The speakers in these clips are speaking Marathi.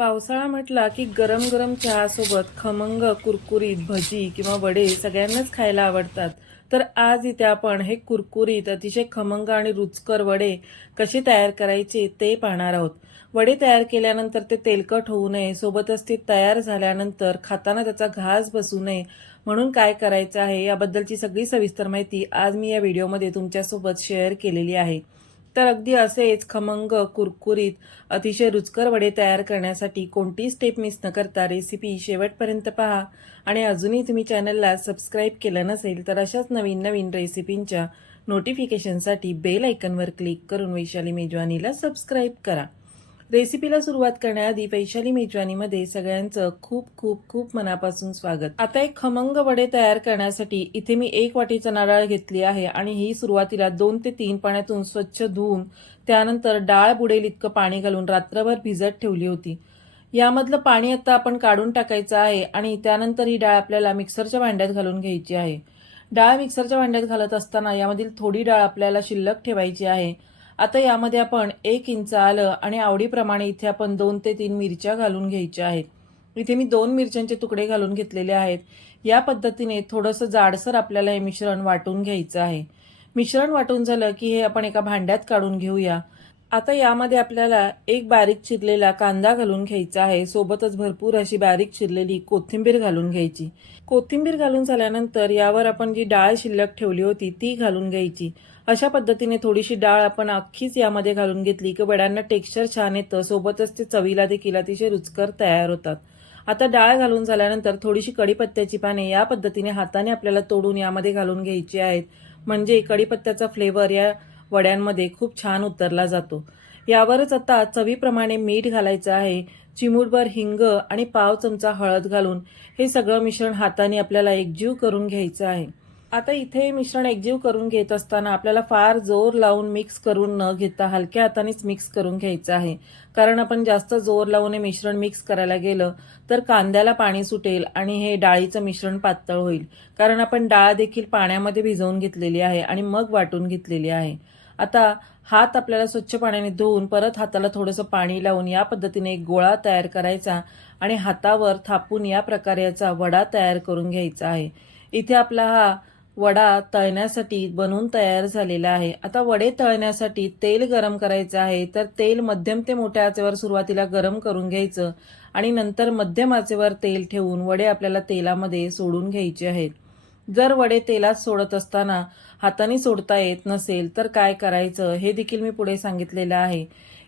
पावसाळा म्हटला की गरम गरम चहासोबत खमंग कुरकुरीत भजी किंवा वडे सगळ्यांनाच खायला आवडतात. तर आज इथे आपण हे कुरकुरीत अतिशय खमंग आणि रुचकर वडे कसे तयार करायचे ते पाहणार आहोत. वडे तयार केल्यानंतर ते तेलकट होऊ नये सोबतच ते तयार झाल्यानंतर खाताना त्याचा घास बसू नये. म्हणून काय करायचं आहे याबद्दलची सगळी सविस्तर माहिती आज मी या व्हिडिओमध्ये तुमच्यासोबत शेअर केलेली आहे. तर अगदी असेच खमंग कुरकुरीत अतिशय रुचकर वडे तयार करण्यासाठी कोणतीही स्टेप मिस न करता रेसिपी शेवटपर्यंत पहा. आणि अजूनही तुम्ही चॅनलला सबस्क्राईब केलं नसेल तर अशाच नवीन नवीन रेसिपींच्या नोटिफिकेशनसाठी बेल आयकनवर क्लिक करून वैशाली मेजवानीला सबस्क्राईब करा. रेसिपीला सुरुवात करण्याआधी वैशाली मेजवानीमध्ये सगळ्यांचं खूप खूप खूप मनापासून स्वागत. आता एक खमंग वडे तयार करण्यासाठी इथे मी एक वाटी चणा डाळ घेतली आहे आणि ही सुरुवातीला दोन ते तीन पाण्यातून स्वच्छ धुवून त्यानंतर डाळ बुडेल इतकं पाणी घालून रात्रभर भिजत ठेवली होती. यामधलं पाणी आता आपण काढून टाकायचं आहे आणि त्यानंतर ही डाळ आपल्याला मिक्सरच्या भांड्यात घालून घ्यायची आहे. डाळ मिक्सरच्या भांड्यात घालत असताना यामधील थोडी डाळ आपल्याला शिल्लक ठेवायची आहे. आता यामध्ये आपण एक इंच आलं आणि आवडीप्रमाणे इथे आपण दोन ते तीन मिरच्या घालून घ्यायच्या आहेत. इथे मी दोन मिरच्यांचे तुकडे घालून घेतलेले आहेत. या पद्धतीने थोडंसं जाडसर आपल्याला हे मिश्रण वाटून घ्यायचं आहे. मिश्रण वाटून झालं की हे आपण एका भांड्यात काढून घेऊया. आता यामध्ये आपल्याला एक बारीक चिरलेला कांदा घालून घ्यायचा आहे. सोबतच भरपूर अशी बारीक चिरलेली कोथिंबीर घालून घ्यायची. कोथिंबीर घालून झाल्यानंतर यावर आपण जी डाळ शिल्लक ठेवली होती ती घालून घ्यायची. अशा पद्धतीने थोडीशी डाळ आपण अख्खीच यामध्ये घालून घेतली की वड्यांना टेक्स्चर छान येतं. सोबतच ते चवीला देखील अतिशय रुचकर तयार होतात. आता डाळ घालून झाल्यानंतर थोडीशी कढीपत्त्याची पाने या पद्धतीने हाताने आपल्याला तोडून यामध्ये घालून घ्यायची आहेत. म्हणजे कढीपत्त्याचा फ्लेवर या वड्यांमध्ये खूप छान उतरला जातो. यावरच आता चवीप्रमाणे मीठ घालायचं आहे चिमूटभर हिंग आणि पाव चमचा हळद घालून हे सगळं मिश्रण हाताने आपल्याला एकजीव करून घ्यायचं आहे. आता इथे मिश्रण एकजीव करून घेत असताना आपल्याला फार जोर लावून मिक्स करून न घेता हलक्या हातानेच मिक्स करून घ्यायचं आहे. कारण आपण जास्त जोर लावून हे मिश्रण मिक्स करायला गेलं तर कांद्याला पाणी सुटेल आणि हे डाळीचं मिश्रण पातळ होईल. कारण आपण डाळ देखील पाण्यामध्ये भिजवून घेतलेली आहे आणि मग वाटून घेतलेली आहे. आता हात आपल्याला स्वच्छ पाण्याने धुवून परत हाताला थोडंसं पाणी लावून या पद्धतीने एक गोळा तयार करायचा आणि हातावर थापून या प्रकारे याचा वडा तयार करून घ्यायचा आहे. इथे आपला हा वडा तळण्यासाठी बनवून तयार झालेला आहे. आता वडे तळण्यासाठी तेल गरम करायचं आहे तर तेल मध्यम ते मोठ्या आचेवर सुरुवातीला गरम करून घ्यायचं आणि नंतर मध्यम आचेवर तेल ठेवून वडे आपल्याला तेलामध्ये सोडून घ्यायचे आहेत. जर वडे तेलात सोडत असताना हाताने सोडता येत नसेल तर काय करायचं? हे देखील मी पुढे सांगितलेलं आहे.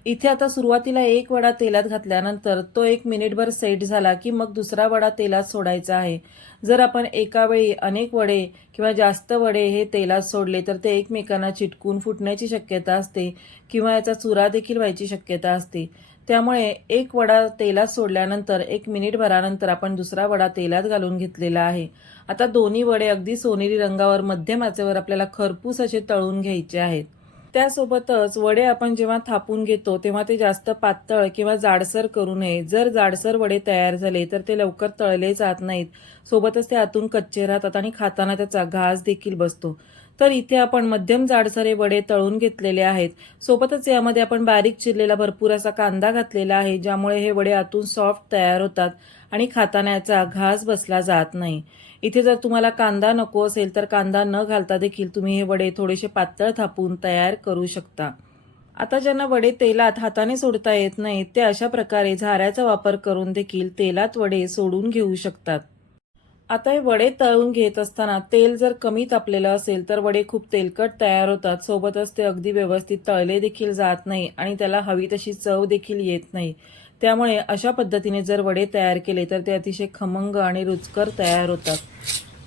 इथे आता सुरुवातीला एक वडा तेलात घातल्यानंतर तो एक मिनिटभर सेट झाला की मग दुसरा वडा तेलात सोडायचा आहे. जर आपण एका वेळी अनेक वडे किंवा जास्त वडे हे तेलात सोडले तर ते एकमेकांना चिटकून फुटण्याची शक्यता असते किंवा याचा चुरा देखील व्हायची शक्यता असते. त्यामुळे एक वडा तेलात सोडल्यानंतर एक मिनिटभरानंतर आपण दुसरा वडा तेलात घालून घेतलेला आहे. आता दोन्ही वडे अगदी सोनेरी रंगावर मध्यम आचेवर आपल्याला खरपूस असे तळून घ्यायचे आहेत. त्यासोबतच वडे आपण जेव्हा थापून घेतो तेव्हा ते जास्त पातळ किंवा जाडसर करू नये. जर जाडसर वडे तयार झाले तर ते लवकर तळले जात नाहीत. सोबतच ते आतून कच्चे राहतात आणि खाताना त्याचा घास देखील बसतो. तर इथे आपण मध्यम जाडसरे वडे तळून घेतलेले आहेत. सोबतच यामध्ये आपण बारीक चिरलेला भरपूर असा कांदा घातलेला आहे ज्यामुळे हे वडे आतून सॉफ्ट तयार होतात आणि खाताना याचा घास बसला जात नाही. इथे जर तुम्हाला कांदा नको असेल तर कांदा न घालता देखील तुम्ही हे वडे थोडेसे पातळ थापून तयार करू शकता. आता ज्यांना वडे तेलात हाताने सोडता येत नाहीत ते अशा प्रकारे झाऱ्याचा वापर करून देखील तेलात वडे सोडून घेऊ शकतात. आता हे वडे तळून घेत असताना तेल जर कमी तापलेलं असेल तर वडे खूप तेलकट तयार होतात. सोबतच ते अगदी व्यवस्थित तळले देखील जात नाही आणि त्याला हवी तशी चव देखील येत नाही. त्यामुळे अशा पद्धतीने जर वडे तयार केले तर ते अतिशय खमंग आणि रुचकर तयार होतात.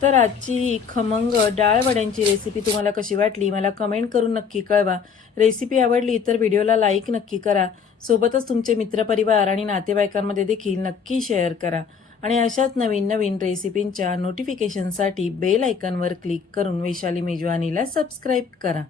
तर आजची ही खमंग डाळ वड्यांची रेसिपी तुम्हाला कशी वाटली? मला कमेंट करून नक्की कळवा. रेसिपी आवडली तर व्हिडिओला लाईक नक्की करा. सोबतच तुमचे मित्रपरिवार आणि नातेवाईकांमध्ये देखील नक्की शेअर करा. आणि अशाच नवीन नवीन रेसिपींच्या नोटिफिकेशनसाठी बेल आयकनवर क्लिक करून वैशाली मेजवानीला सबस्क्राईब करा.